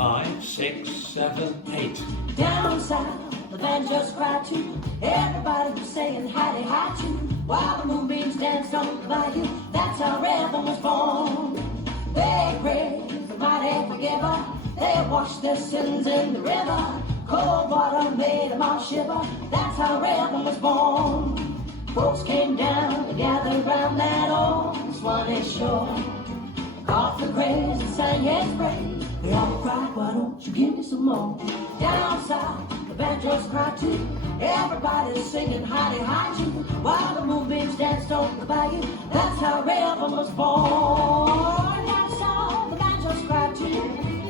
5, 6, 7, 8. Down south, the band just cried too. Everybody was saying howdy hi to, while the moonbeams danced on the bayou. That's how rhythm was born. They praised the mighty forgiver. They washed their sins in the river. Cold water made them all shiver. That's how rhythm was born. Folks came down to gather round that old Swanee shore. Off the craze and sang his praise. They all cried, why don't you give me some more? Down south, the banjos cried too. Everybody's singing howdy hi to, while the moonbeams danced on the bayou. That's how rhythm was born. Down south, the banjos cried too.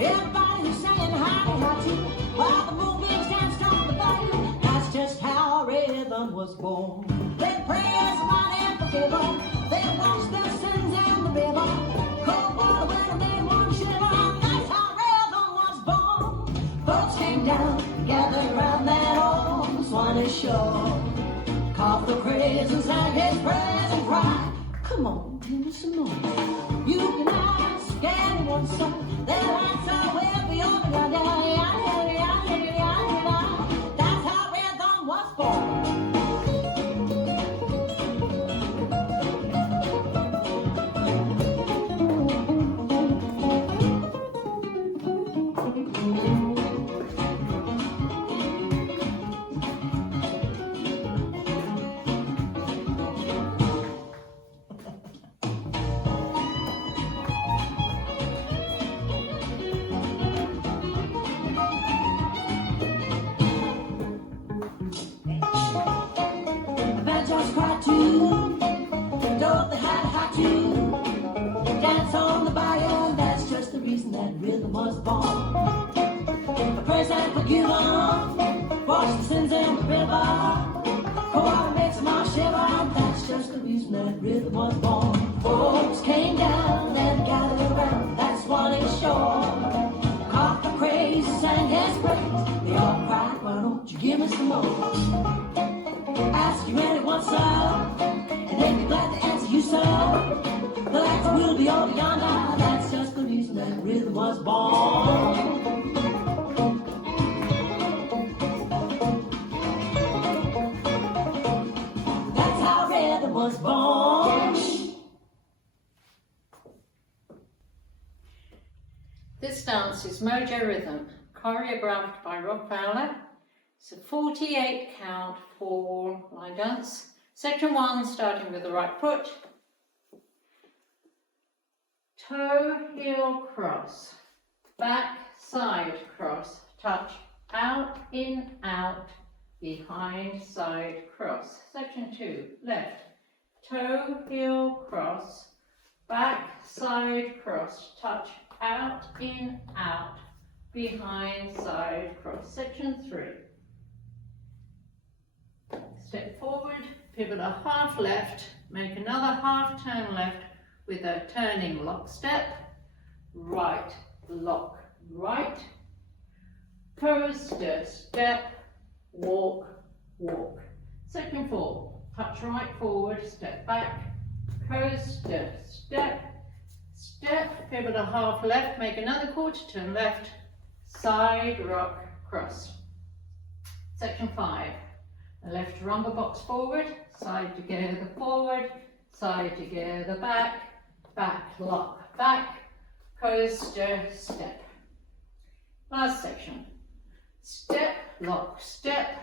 Everybody's singing howdy hi to, while the moonbeams danced on the bayou. That's just how rhythm was born. They praise the mighty forgiver. They washed their sins in the river. Cold water when they one shiver. That's how rhythm was born. Folks came down, gathered around that old Swanee shore. Caught the craze and sang his praise and cried, come on, give me some more. You can ask anyone, son. Their answer will be over. That's how rhythm was born. Just cried too, don't they had high too. Dance on the bayou, that's just the reason that rhythm was born. The praise and forgive them, wash the sins in the river. Cold water makes them all shiver, that's just the reason that rhythm was born. Folks came down and gathered around that Swanee shore. Caught the craze, sang his praise. They all cried, why don't you give me some more? Ask you anyone, sir, and they'd be glad to answer you, sir. The answer will be over yonder. That's just the reason that rhythm was born. That's how rhythm was born. This dance is Mojo Rhythm, choreographed by Rob Fowler. It's a 48 count 4-line dance. Section 1, starting with the right foot. Toe, heel, cross. Back, side, cross. Touch, out, in, out. Behind, side, cross. Section 2, left. Toe, heel, cross. Back, side, cross. Touch, out, in, out. Behind, side, cross. Section 3. Step forward, pivot a half left, make another half turn left with a turning lock step, right, lock, right, coaster, step, walk, walk. Section 4, touch right forward, step back, coaster, step, step, pivot a half left, make another quarter turn left, side, rock, cross. Section 5. A left rumble box forward, side together forward, side together back, back lock back, coaster step. Last section. Step, lock, step,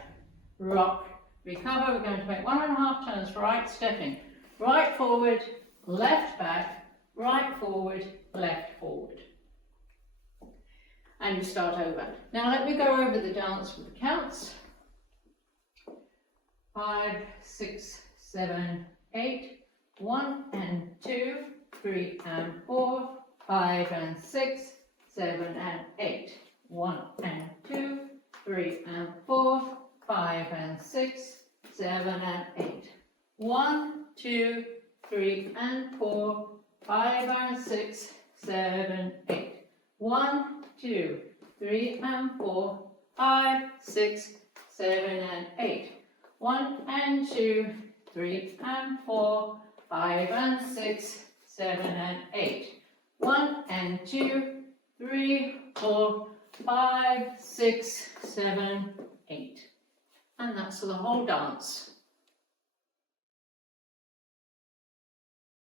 rock, recover. We're going to make 1.5 turns right, stepping. Right forward, left back, right forward, left forward. And you start over. Now let me go over the dance with the counts. 5, 6, 7, 8, 1 and 2, 3 and 4, 5 and 6, 7 and 8, 1 and 2, 3 and 4, 5 and 6, 7 and 8, 1, 2, 3 and 4, 5 and 6, 7, 8, 1, 2, 3 and 4, 5, 6, 7 and 8. 1 and 2, 3 and 4, 5 and 6, 7 and 8. 1 and 2, 3, 4, 5, 6, 7, 8. And that's the whole dance.